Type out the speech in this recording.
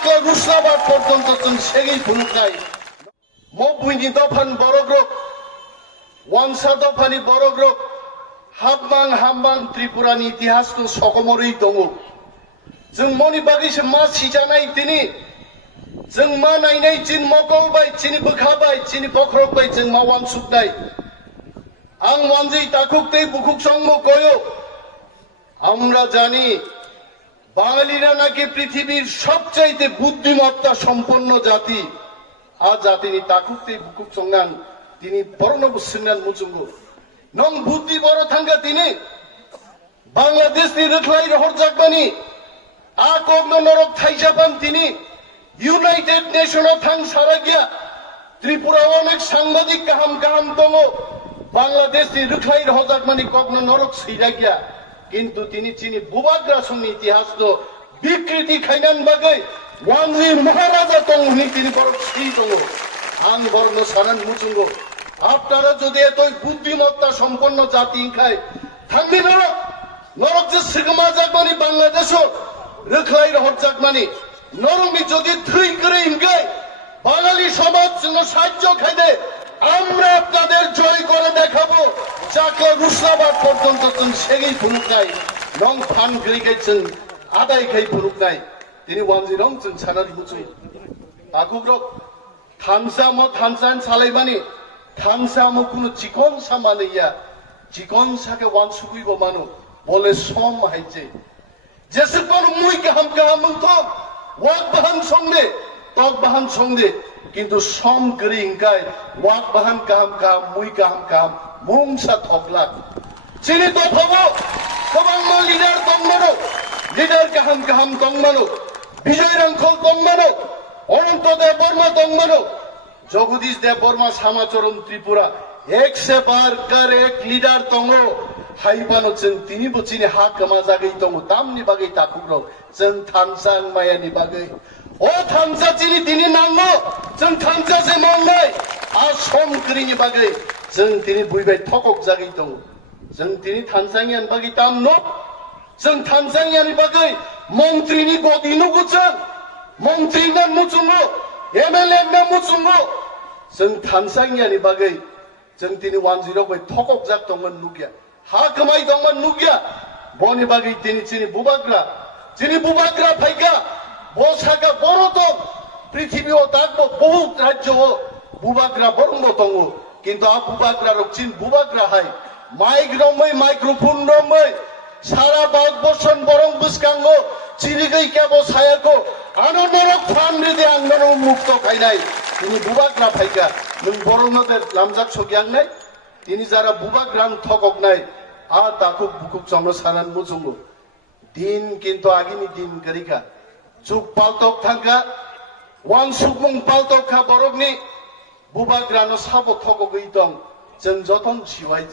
চাকলা রুসলাবাদ পর্যন্ত जों সেগেই ফুনুকাই মবুইনি দফান বড়গ্রক ওয়ানসা দফানি বড়গ্রক হাববাं हामबां त्रिपुरानि इतिहासखौ सकमरै दङ जों मनि बागैसो मा सिजानाय दिनै जों मा नायनाय जिन मकलबाय चिनि बोखाबाय चिनि बख्रबाय जों मा वानसुकनाय आं वानजै ताकुकतै बुकुक संग कयो আমরা জানি বাঙালিরা নাকি পৃথিবীর সবচাইতে বুদ্ধিমত্তা সম্পন্ন জাতি আ জাতিনি তাকুকতै বুকুক সংগান তিনি বর্ণবসুনান মুজুঙ্গ নং বুদ্ধি বড় থাঙ্গা তিনি বাংলাদেশনি রখলাই হরজাকবানি আ কগ্ন নরক থাইজাপান তিনি ইউনাইটেড নেশনও থাং সারা গিয়া ত্রিপুরা অনেক সাংবাদিক কাহাম কাহাম দङ বাংলাদেশনি রখলাই হরজাকবানি কগ্ন নরক সইরা গিয়া কিন্তু তিনি চিনি বুবাগ্রা সংনি ইতিহাস তো বিকৃতি খাইনান বাগৈ ওয়ানজি মহারাজা দङ তিনি বড় সই দङ আং বর্ণ সারান মুজুঙ্গ আপনারা যদি এতই বুদ্ধিমত্তা সম্পন্ন জাতি খায় থাকবে নরক নরক যে সিগমা জাগমানি বাংলাদেশও রখলাই হরজাকমানি নরমি যদি ধুই করে ইনগায় বাঙালি সমাজ জন্য সাহায্য খাইলে আমরা আপনাদের জয় করে দেখাবো চাকলা রুসলাবাদ পর্যন্ত जों সেগেই ফুনুকাই নং ফান গরিগাই जों আদায় খাই ফুনুকাই তিনি ওয়ানজি রং जों সানারি মুচু তাকুগ্রক থানসাম থানসান সালাইমানি থানসামো কোনো চিকন সামানিয়া চিকন সাকে ওয়ানসুকুইব মানো বলে সম হাইছে যেসেপর মুই কাহাম কাহাম তো ওয়াক বাহান সঙ্গে তক বাহান সঙ্গে কিন্তু সম গরি ইনকাই ওয়াক বাহান কাহাম কাহাম মুই কাহাম কাহাম মুংসা থকলাক চিনি তো ভাবো গোবাংমা লিডার দংমানো লিডার কাহাম কাহাম দংমানো বিজয় রাংখল দংমানো অনন্ত দেব বর্মা দংমানো जगदीश देव बर्मा सामाचरण त्रिपुरा एक से बार कर एक लीडर दङ हाइबानो जों तिनि बचिनि हा कमा जागै दङ दामनि बागै ताकुग्रो जों थानसां मायानि बागै ओ थानसा चिनि तिनि नांगो जों थानसा से मावनाय आ सम करिनि बागै जों तिनि बुइबाय थकक जागै दङ जों तिनि थानसांयानि बागै दामनो जों थानसांयानि बागै मन्त्रिनि गदिनो गुचों मन्त्रिना मुचुङो एमएलए ना मुचुङो जों थानसांयानि बागै जों दिनै 10 बाय थकक जाक दंमोन नुगिया हा कमाय दंमोन नुगिया बनि बागै दिनै चिनि बुबाग्रा फाइगा बसागा बरो दं पृथिबीयाव दागबो बहुत राज्यआव बुबाग्रा बरंबो दङ किन्तु आ बुबाग्रा रक्सिन बुबाग्रा हाय माइक रमै माइक्रोफोन रमै सारा भारतबर्षन बरं बुसकांगो चिरिगै केबो सायाको आनो नरक फान रिदे आं नरक मुक्त खाइनाय তিনি বুবাগ্রা ফাইকা নং বরনদের লামজাক সগিয়াংনাই তিনি যারা বুবাগ্রান থকক নাই আ তাকুক বুকুক চন্দ্র সানান মুজুঙ্গ দিন কিন্তু আগিনি দিন গরিকা যুগ পালতক থাকা ওয়ান সুকমং পালতক খা বরগনি বুবাগ্রানো সাবো থকক গই দं जों जतन सिवाय